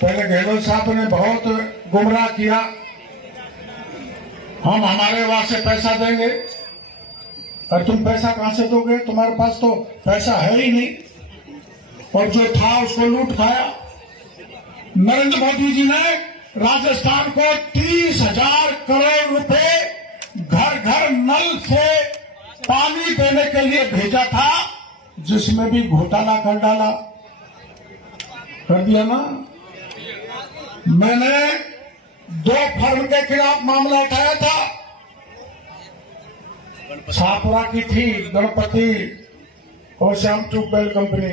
पहले गहलोत साहब ने बहुत गुमराह किया, हम हमारे वहां से पैसा देंगे, और तुम पैसा कहां से दोगे, तुम्हारे पास तो पैसा है ही नहीं, और जो था उसको लूट खाया। नरेंद्र मोदी जी ने राजस्थान को 30,000 करोड़ रुपए घर घर नल से पानी देने के लिए भेजा था, जिसमें भी घोटाला कर दिया ना। मैंने 2 फर्म के खिलाफ मामला उठाया था, छापरा की थी गणपति और श्याम ट्यूबवेल कंपनी।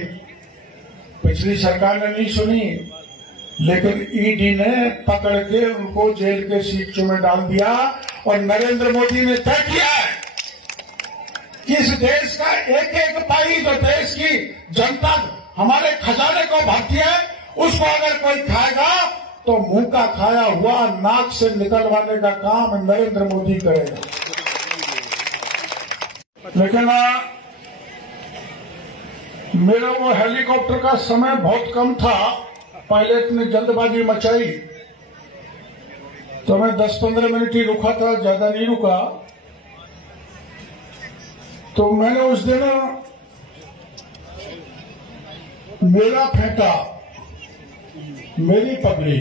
पिछली सरकार ने नहीं सुनी, लेकिन ईडी ने पकड़ के उनको जेल के सीटों में डाल दिया। और नरेंद्र मोदी ने तय किया है कि इस देश का एक एक पाई जो देश की जनता हमारे खजाने को भरती है, उसको अगर कोई खाएगा तो मुंह का खाया हुआ नाक से निकलवाने का काम नरेंद्र मोदी करेगा। लेकिन मेरा वो हेलीकॉप्टर का समय बहुत कम था, पहले इतनी जल्दबाजी मचाई तो मैं 10-15 मिनट ही रुका था, ज्यादा नहीं रुका। तो मैंने उस दिन मेरा फेंका, मेरी पगड़ी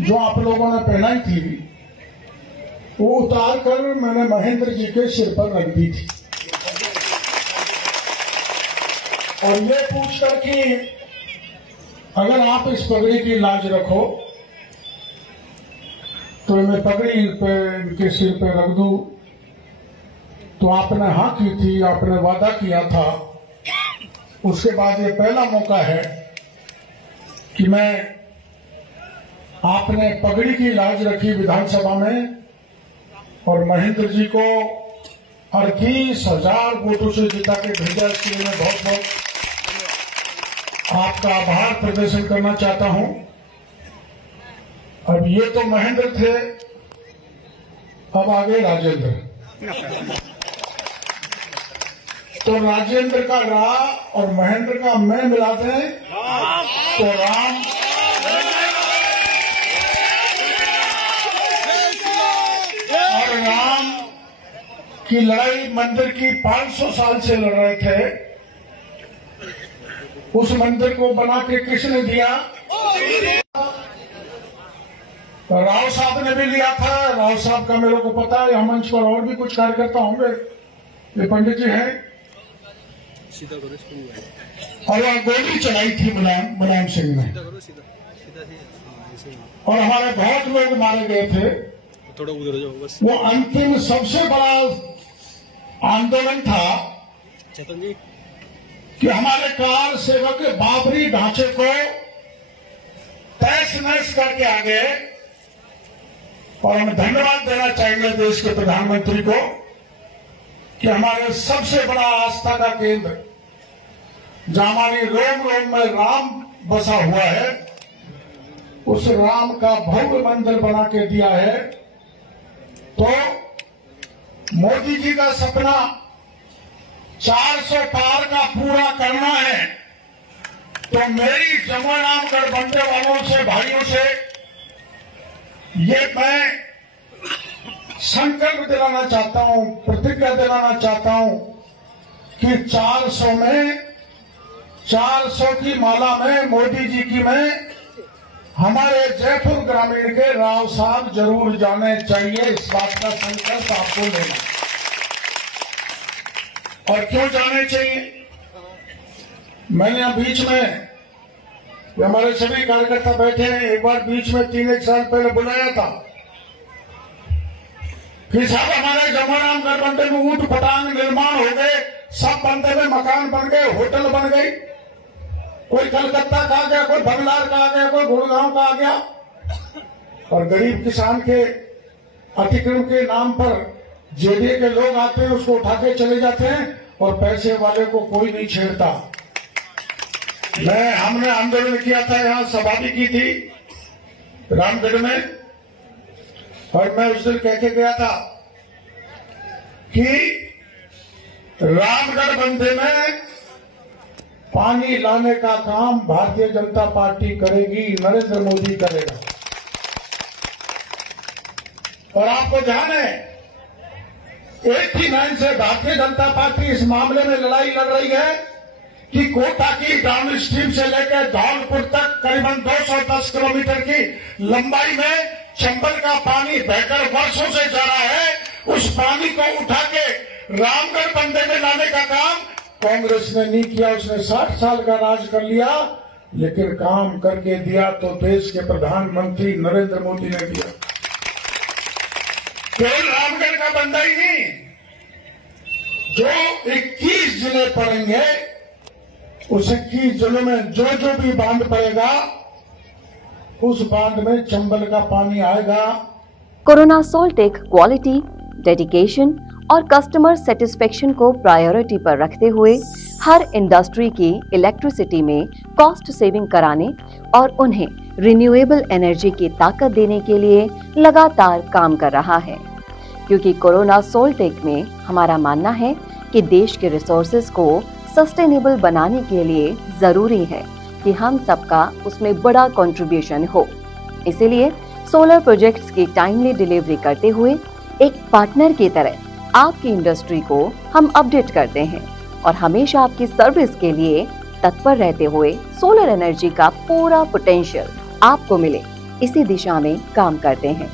जो आप लोगों ने पहनाई थी, वो उतार कर मैंने महेंद्र जी के सिर पर रख दी थी, और ये पूछकर कि अगर आप इस पगड़ी की लाज रखो तो मैं पगड़ी पे इनके सिर पे रख दूं। तो आपने हाँ की थी, आपने वादा किया था। उसके बाद ये पहला मौका है कि मैं आपने पगड़ी की लाज रखी विधानसभा में, और महेंद्र जी को 38,000 वोटों से जिता के भेजा। इसके लिए मैं बहुत बहुत आपका आभार प्रदर्शन करना चाहता हूं। अब ये तो महेंद्र थे, अब आगे राजेंद्र। तो राजेंद्र का रा और महेंद्र का मैं मिला दें तो राम। और राम की लड़ाई मंदिर की 500 साल से लड़ रहे थे। उस मंदिर को बना के किसने दिया? राव साहब ने भी लिया था। राव साहब का मेरे को पता है, हम मंच पर और भी कुछ कार्यकर्ता होंगे। ये पंडित जी हैं, और वह गोली चलाई थी मुलायम सिंह ने, और हमारे बहुत लोग मारे गए थे। वो अंतिम सबसे बड़ा आंदोलन था कि हमारे कार सेवक बाबरी ढांचे को तहस नहस करके आ गए। और हमें धन्यवाद देना चाहिए देश के प्रधानमंत्री को कि हमारे सबसे बड़ा आस्था का केंद्र, जहां हमारी रोम रोम में राम बसा हुआ है, उस राम का भव्य मंदिर बना के दिया है। तो मोदी जी का सपना 400 पार का पूरा करना है। तो मेरी जमुना गठबंधन वालों से, भाइयों से ये मैं संकल्प दिलाना चाहता हूं, प्रतिज्ञा दिलाना चाहता हूं कि 400 में 400 की माला में, मोदी जी की में, हमारे जयपुर ग्रामीण के राव साहब जरूर जाने चाहिए। इस बात का संकल्प आपको लेना। और क्यों जाने चाहिए? मैंने यहां बीच में, हमारे सभी कार्यकर्ता बैठे हैं, एक बार बीच में 3-1 साल पहले बुलाया था कि साहब हमारे जमुना गठबंधन में ऊंट पटांग निर्माण हो गए, सब बंदे में मकान बन गए, होटल बन गई। कोई कलकत्ता का आ गया, कोई बंगलार का आ गया, कोई गुड़गांव का आ गया, और गरीब किसान के अतिक्रमण के नाम पर जेडीए के लोग आते हैं, उसको उठा के चले जाते हैं, और पैसे वाले को कोई नहीं छेड़ता। हमने आंदोलन किया था, यहां सभा भी की थी रामगढ़ में, और मैं उस दिन कह के गया था कि रामगढ़ बंधे में पानी लाने का काम भारतीय जनता पार्टी करेगी, नरेंद्र मोदी करेगा। और आपको ध्यान है 89 से भारतीय जनता पार्टी इस मामले में लड़ाई लड़ रही है कि कोटा की डाउन स्ट्रीम से लेकर धौलपुर तक करीबन 210 किलोमीटर की लंबाई में चंबल का पानी बहकर वर्षों से जा रहा है। उस पानी को उठा के रामगढ़ बंदे में लाने का काम कांग्रेस ने नहीं किया। उसने 60 साल का राज कर लिया, लेकिन काम करके दिया तो देश के प्रधानमंत्री नरेंद्र मोदी ने दिया। केवल रामगढ़ का बंदा ही नहीं, जो 21 जिले पड़ेंगे उस 21 जिलों में जो जो भी बांध पड़ेगा उस बांध में चंबल का पानी आएगा। कोरोना सोलटेक क्वालिटी, डेडिकेशन और कस्टमर सेटिस्फेक्शन को प्रायोरिटी पर रखते हुए हर इंडस्ट्री की इलेक्ट्रिसिटी में कॉस्ट सेविंग कराने और उन्हें रिन्यूएबल एनर्जी की ताकत देने के लिए लगातार काम कर रहा है। क्योंकि कोरोना सोलटेक में हमारा मानना है कि देश के रिसोर्सेज को सस्टेनेबल बनाने के लिए जरूरी है कि हम सबका उसमें बड़ा कंट्रीब्यूशन हो। इसीलिए सोलर प्रोजेक्ट्स की टाइमली डिलीवरी करते हुए एक पार्टनर की तरह आपकी इंडस्ट्री को हम अपडेट करते हैं और हमेशा आपकी सर्विस के लिए तत्पर रहते हुए सोलर एनर्जी का पूरा पोटेंशियल आपको मिले, इसी दिशा में काम करते हैं।